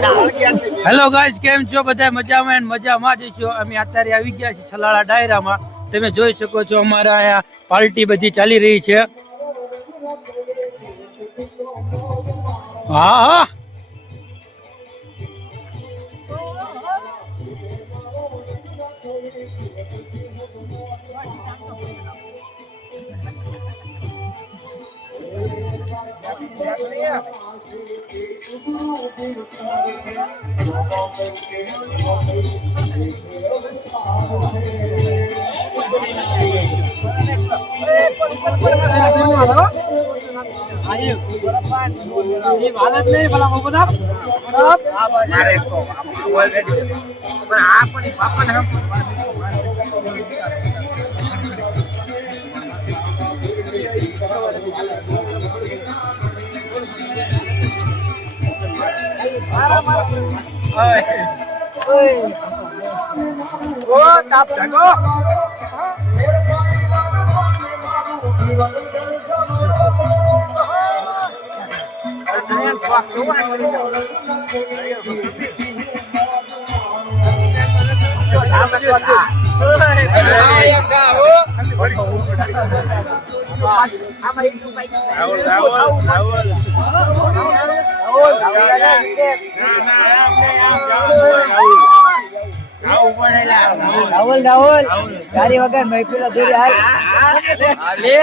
Hello guys, કેમ છો બધા? મજામાં મજામાં જ છો. અમે અત્યારે આવી ગયા છીએ છલાળા ડાયરામાં. તમે જોઈ શકો છો અમારા અહીંયા પાર્ટી બધી ચાલી રહી છે. હા હા રાહુલ તારી વગર મહેફિલ અધૂરી હાલ લે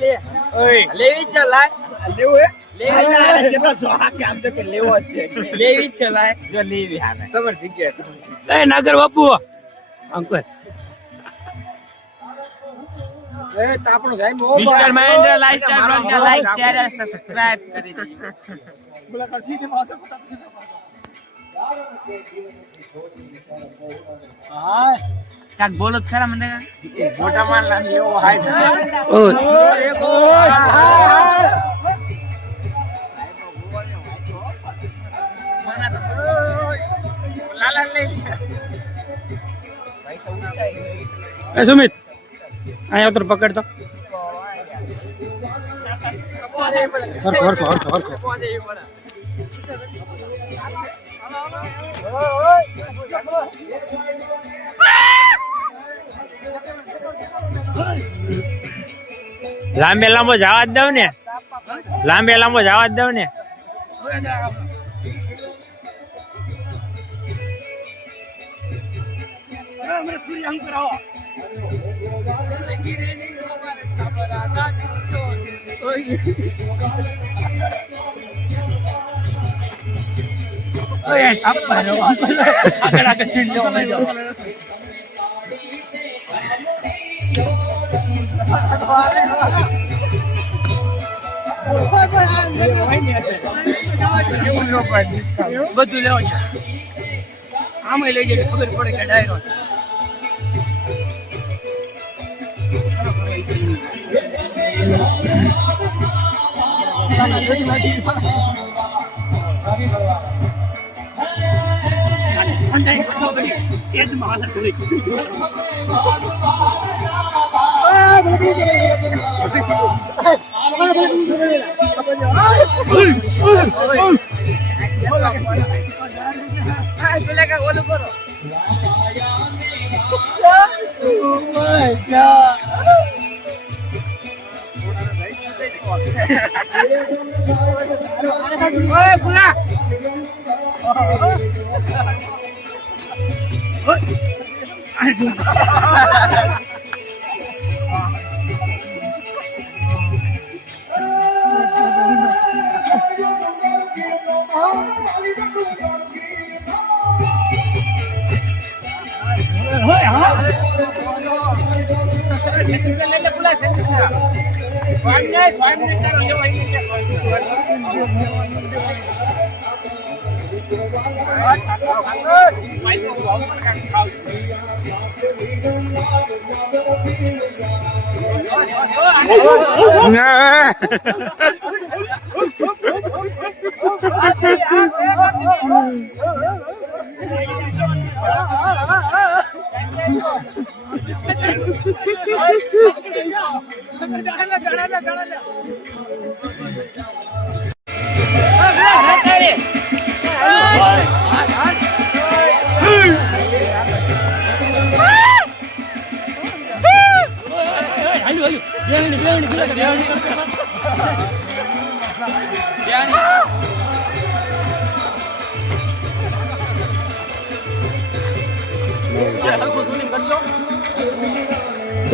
લે ઓય લેવી ચલાય લેવું હે લેવી ના ચેટલો સોહા કે આમ તો કે લેવો છે લેવી ચલાય જો લેવી હાને ખબર જગ્યા એ નાગર બાપુ અંકલ એ તાપણો ગાય મો mister Mahendra lifestyle like share અને સબસ્ક્રાઇબ કરી દેજો. બોલા કરસી ને ભાષા પતા હા કાક બોલો ખરા મને મોટા માર લાગી એવો હાય ઓ લાલા લે એ સુમિત અહીંયા ઉતર પકડ તો હરખો લાંબે લાંબો જવા જ દઉં ને બધું લેવો છે આમાં લઈ જાય ખબર પડે કે ડાયરો છે.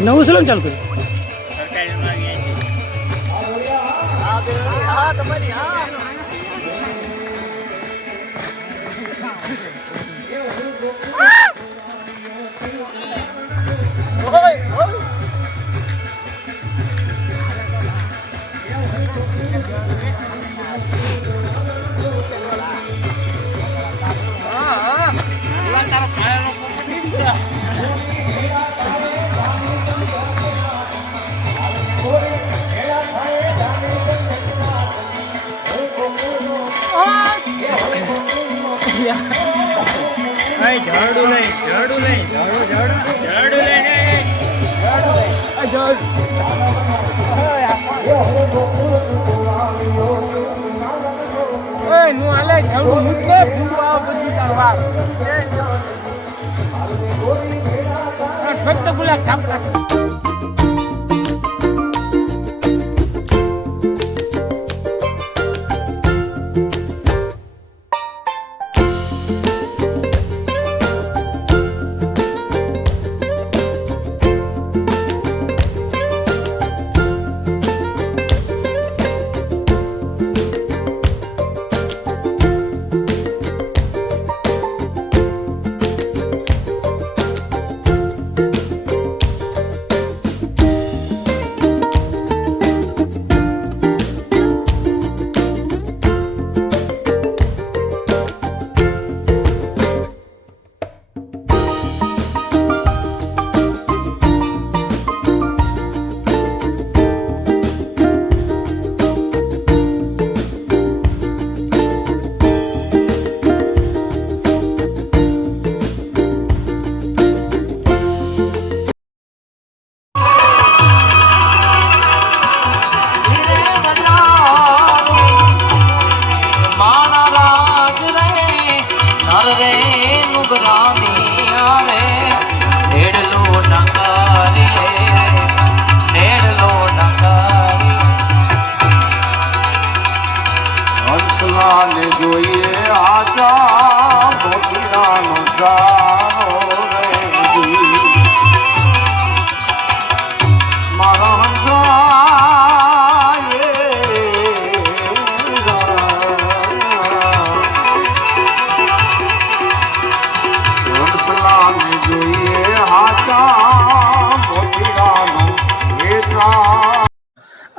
નવું સલમ ચાલુ કર્યું.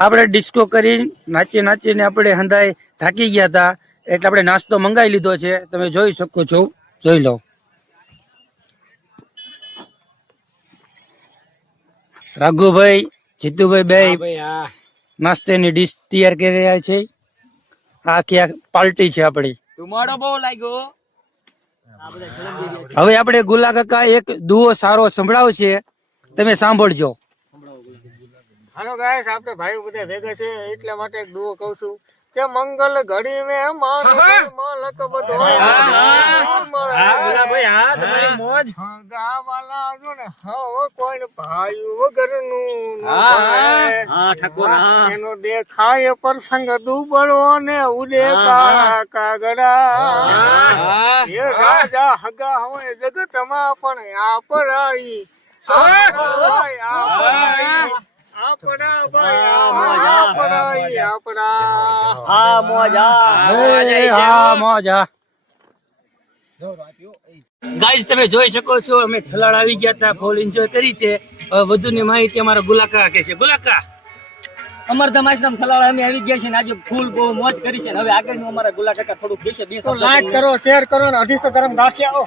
આપણે ડિસ્કો કરી નાચીને આપણે હંધાઈ થાકી ગયા હતા એટલે આપણે નાસ્તો મંગાવી લીધો છે. તમે જોઈ શકો છો, જોઈ લો. રાઘુભાઈ, જીતુભાઈ બે નાસ્તાની ડીશ તૈયાર કરી રહ્યા છે. આખી પાર્ટી છે આપણી. ધુમાડો બહુ લાગ્યો. હવે આપણે ગુલા કાકા એક દુઓ સારો સંભળાવશે, તમે સાંભળજો. હાલો ગાઈસ, આપણે ભાઈઓ બધા ભેગા છે એટલા માટે એક દુઓ કહું છું કે મંગલ ઘડી મે માલક બધો ગાવાલા જો ને હવે કોઈ ભાઈ વગરનું એનો દેખાય પ્રસંગ દુબળો ને ઉડે કાગડા એ રાજા હગા હોય જગતમાં પણ આપરાઈ ગાઈસ તમે જોઈ શકો છો અમે છલાડ આવી ગયા હતા, ફૂલ એન્જોય કરી છે. હવે વધુની માહિતી અમારા ગુલાકા કે છે. ગુલાકા, અમરધામ આશ્રમ સલાળા અમે આવી ગયા છે ને આજે ફૂલ બહુ મોજ કરી છે. હવે આગળનું અમારા ગુલા કાકા થોડુંક કહેશે. બે લાઈક કરો, શેર કરો ને 250 ધરમ ગાંઠિયા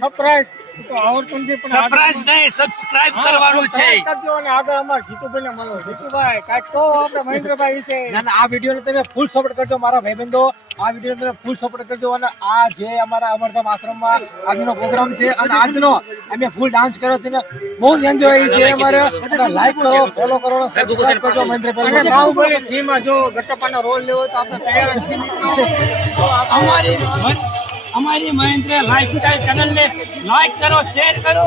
સરપ્રાઈઝ આવડતું નથી પણ સરપ્રાઈઝ નહીં, સબસ્ક્રાઇબ કરવાનું છે. કરજો અને આગળ અમાર જીતુભાઈ ને મળો. જીતુભાઈ કાંઈક કહો આપણે મહેન્દ્રભાઈ વિશે. ના આ વિડીયોને તમે ફૂલ સપોર્ટ કરજો મારા ભાઈબંધો. આ વિડીયોને તમે ફૂલ સપોર્ટ કરજો અને આ જે અમારા અમરધામ આશ્રમમાં આજનો પ્રોગ્રામ છે અને આજનો અમે ફૂલ ડાન્સ કર્યો છે ને બહુ એન્જોય છે અમારે. લાઈક કરો, ફોલો કરો, સબસ્ક્રાઇબ કરજો મહેન્દ્રભાઈ. અને બાહુબલી 3 માં જો ગટ્ટાપાનો રોલ લેવો તો આપણે તૈયાર છીએ મિત્રો. અમારી મહેન્દ્ર લાઈફસ્ટાઈલ ચેનલ ને લાઈક કરો, શેર કરો.